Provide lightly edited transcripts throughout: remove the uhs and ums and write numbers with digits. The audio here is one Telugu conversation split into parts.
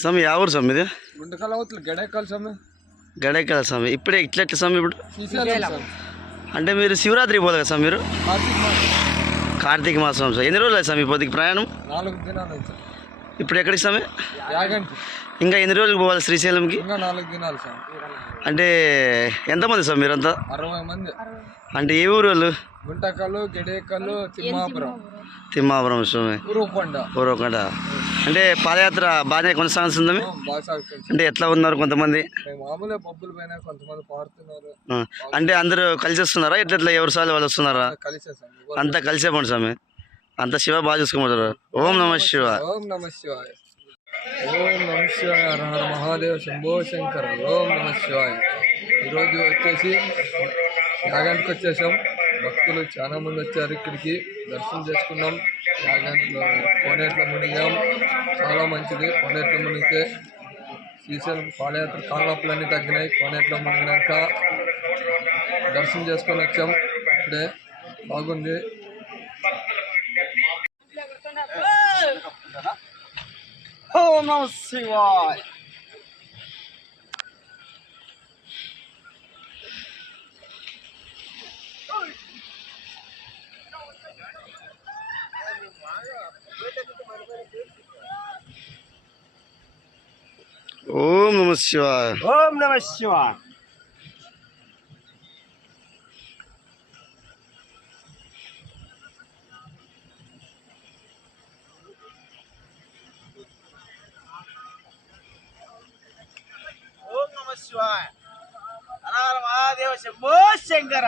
స్వామి ఎవరు స్వామి ఇది? గడేకల్ స్వామి. ఇప్పుడే ఇట్లా స్వామి ఇప్పుడు అంటే మీరు శివరాత్రి పోదు కదా స్వామి మీరు? కార్తీక మాసం సార్. ఎన్ని రోజులు స్వామి పొద్దుకి ప్రయాణం? 4 దినాలు. ఇప్పుడు ఎక్కడికి స్వామి? యాగంటి. ఇంకా ఎన్ని రోజులు పోవాలి శ్రీశైలంకి? ఇంకా 4 దినాలు సార్. అంటే ఎంతమంది స్వామి మీరంతా? 60 మంది. అంటే ఏ ఊరు వాళ్ళు? గుంటకల్లు, గడేకల్లు, తిమ్మాపురం స్వామి. ఊరకొండ. అంటే పాదయాత్ర బాగానే కొనసాగుతుందా? అంటే ఎట్లా ఉన్నారు కొంతమంది? మామూలుగా పబ్బులు పైన కొంతమంది పాడుతున్నారు. అంటే అందరూ కలిసి వస్తున్నారా? ఎట్లా ఎవరి సార్లు వాళ్ళు వస్తున్నారా? అంతా కలిసే పండు స్వామి. అంత శివ బాగా చూసుకోమంటారు. ఓం నమ శివ. ఓం నమ శివాయ. ఓం నమ శివాయ. హర హర మహాదేవ శంభో శంకర. ఓం నమ శివాయ. ఈరోజు వచ్చేసి యాగంటికి వచ్చేసాం. భక్తులు చాలా మంది వచ్చారు. ఇక్కడికి దర్శనం చేసుకున్నాం. యాగంటిలో కోనేట్లో మునిగాం. చాలా మంచిది. కోనేట్లో మునిగితే శ్రీశైలం పాదయాత్ర కాళ్ళప్పులన్నీ తగ్గినాయి. కోనేట్లో మునిగినాక దర్శనం చేసుకొని వచ్చాం. ఇప్పుడే బాగుంది. ఓం నమ శివాయ. ఓం నమ శివాయ. ఓం నమ శివాయ. ఓం నమ శివాయ. హర హర మహాదేవ శంభో శంకర.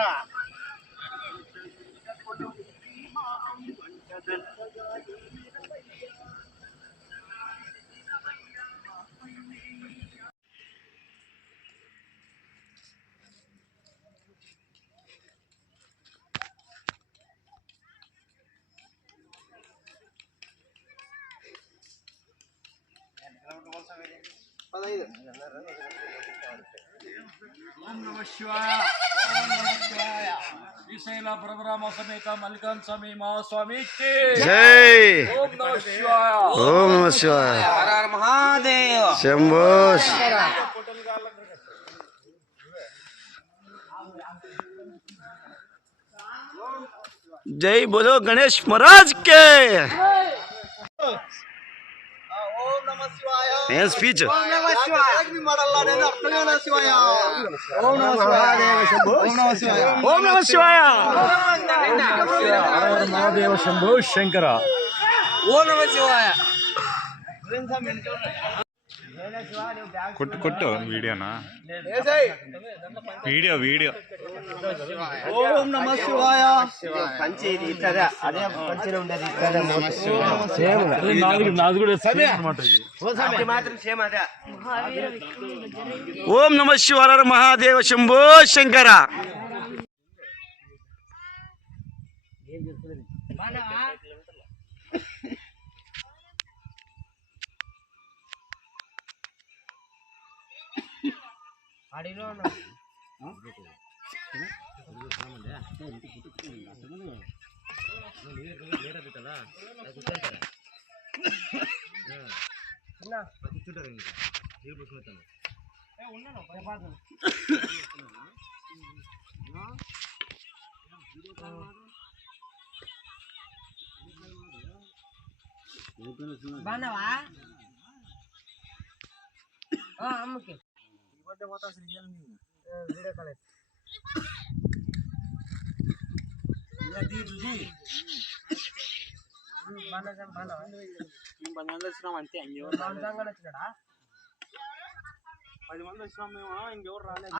ఓం నమ శివాయ. ఓం నమ శివాయ. శ్రీశైల పరబ్రహ్మ సమేత మల్లికార్జున స్వామి మహాస్వామికి జై. ఓం నమ శివాయ. ఓం నమ శివాయ. హర హర మహాదేవ శంభో. जय बोलो गणेश महाराज के. ఓం నమ శివాయ. स्पीच ఓం నమ శివాయ. ఓం నమ శివాయ. ఓం నమ శివాయ. ओम नमः शिवाय. మహాదేవ శంభో శంకర. ఓం నమ శివాయ. కొట్టు వీడియోనా? వీడియో. ఓం నమ శివాయ. పంచి ఇట్లా అదే పంచిలో ఉండేది. మాత్రం సేమ్ అదే. ओम नमः शिवाय. हर महादेव शंभो शंकर. బాగున్నావా? అమ్మకి వీడియో కాల్ అంతే. 10 మంది వచ్చినాం మేము. ఇంకెవరు రాలేదు.